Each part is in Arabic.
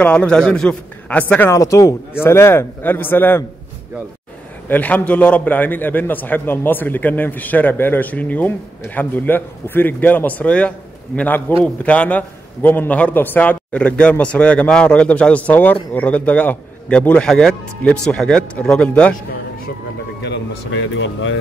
على الله، مش عايزين نشوفك على السكن على طول. سلام، الف سلام. يلا. الحمد لله رب العالمين، قابلنا صاحبنا المصري اللي كان نايم في الشارع بقاله 20 يوم الحمد لله، وفي رجاله مصريه من على الجروب بتاعنا جم النهارده وساعدوا الرجاله المصريه. يا جماعه الراجل ده مش عايز يتصور، والراجل ده اهو جابوا له حاجات لبس وحاجات. الراجل ده شكرا للرجاله المصريه دي، والله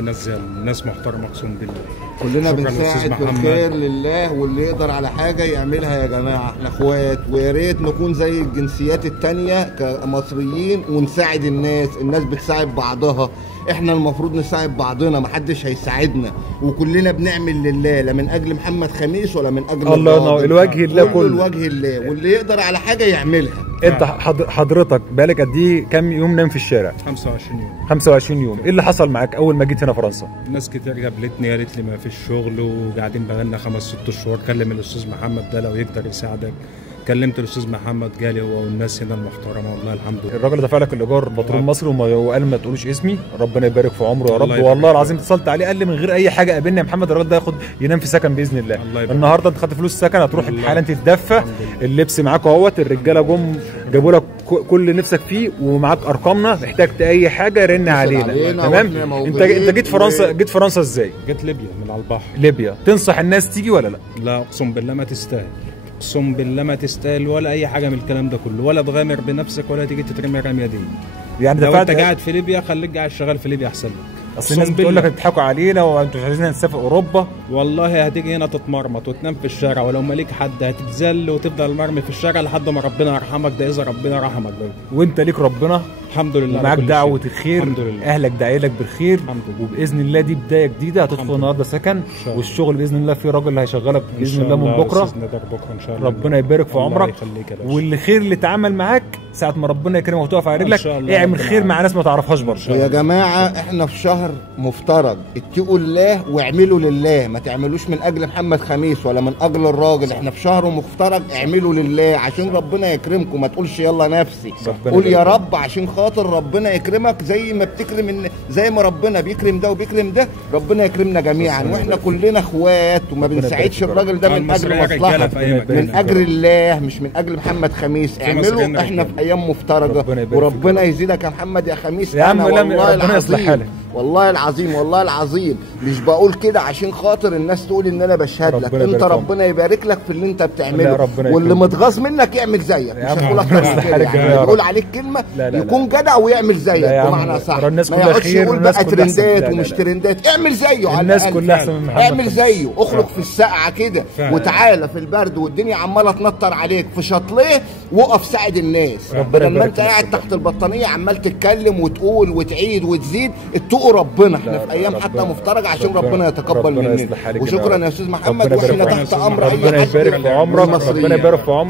ناس محترمه اقسم بالله. كلنا بنساعد في الخير لله، واللي يقدر على حاجه يعملها يا جماعه. احنا اخوات، ويا ريت نكون زي الجنسيات التانيه كمصريين ونساعد الناس بتساعد بعضها. احنا المفروض نساعد بعضنا، محدش هيساعدنا، وكلنا بنعمل لله، لا من اجل محمد خميس ولا من اجل الله ينور، الوجه الله كله الوجه الله، واللي يقدر على حاجه يعملها. انت حضرتك بقالك قد ايه كام يوم نايم في الشارع؟ 25 يوم. 25 يوم. ايه اللي حصل معاك اول ما جيت هنا فرنسا؟ ناس كتير قابلتني قالت لي ما فيش شغل، وقاعدين بقالنا 5-6 شهور. كلم الاستاذ محمد ده لو يقدر يساعدك. كلمت الاستاذ محمد جالي هو والناس هنا المحترمه، والله الحمد لله. الراجل دفع لك الايجار بترول مصري وقال ما تقولوش اسمي، ربنا يبارك في عمره يا رب. والله العظيم اتصلت عليه قال لي من غير اي حاجه قابلني يا محمد، الراجل ده ياخد ينام في سكن باذن الله. النهارده انت خدت فلوس السكن، هتروح حالا تتدفى. اللبس معاك اهوت، الرجاله جم جابوا لك كل اللي نفسك فيه، ومعاك ارقامنا، احتجت اي حاجه رن علينا. تمام. انت جيت فرنسا ازاي؟ جيت ليبيا من على البحر. ليبيا. تنصح الناس تيجي ولا لا؟ لا اقسم بالله ما تستاهل، اقسم بالله ما تستاهل ولا اي حاجه من الكلام ده كله، ولا تغامر بنفسك ولا تيجي تترمي رميه دي. يعني لو انت قاعد في ليبيا خليك قاعد شغال في ليبيا احسن لك. اصل الناس بتقول لك بتضحكوا علينا وانتوا مش عايزين نسافر اوروبا. والله هتيجي هنا تتمرمط وتنام في الشارع، ولو مالك حد هتتذل وتفضل مرمي في الشارع لحد ما ربنا يرحمك. ده اذا ربنا رحمك بقى. وانت ليك ربنا الحمد لله، معاك دعوه الخير. الحمد لله. اهلك داعي لك بالخير، وباذن الله دي بدايه جديده. هتدخل النهارده سكن، والشغل باذن الله في راجل هيشغلك باذن الله من بكره. ان شاء الله. ربنا يبارك في عمرك، والخير اللي اتعمل معاك ساعه ما ربنا يكرمك وتقف على رجلك اعمل خير مع ناس ما تعرفهاش برضه. يا جماعه احنا في شهر مفترج، اتقوا الله واعملوا لله، ما تعملوش من اجل محمد خميس ولا من اجل الراجل. احنا في شهر مفترج، اعملوا لله عشان ربنا يكرمكم. ما تقولش يلا نفسي، قول يا رب عشان خاطر ربنا يكرمك. زي ما بتكرم زي ما ربنا بيكرم ده وبيكرم ده، ربنا يكرمنا جميعا. واحنا كلنا اخوات، وما بنساعدش الراجل ده من اجل مصلحه، من اجل الله، مش من اجل محمد خميس. اعملوا، احنا في ايام مفترجه، وربنا يزيدك يا محمد يا خميس. يا عم والله ربنا يصلح حالك. والله العظيم، والله العظيم مش بقول كده عشان خاطر الناس تقول ان انا بشهد لك. انت ربنا يبارك لك في اللي انت بتعمله، واللي متغاظ منك يعمل زيك. مش هقول اكتر من كده، يعني يقول عليك كلمه يكون جدع ويعمل زيك بمعنى صح. ما يقعدش يقول بقى ترندات ومش ترندات. اعمل زيه على الناس كلها احسن من محمد. اعمل زيه، اخرج في السقعه كده، وتعالى في البرد والدنيا عماله تنطر عليك في شاطليه، وقف ساعد الناس. بدل ما انت قاعد تحت البطانيه عمال تتكلم وتقول وتعيد وتزيد. اتقوا ربنا، احنا في ايام حتى مفترجه عشان ربنا يتقبل مننا. وشكرا يا استاذ محمد، واحنا تحت امر اي حد. ربنا يبارك في عمرك، ربنا يبارك في عمرك.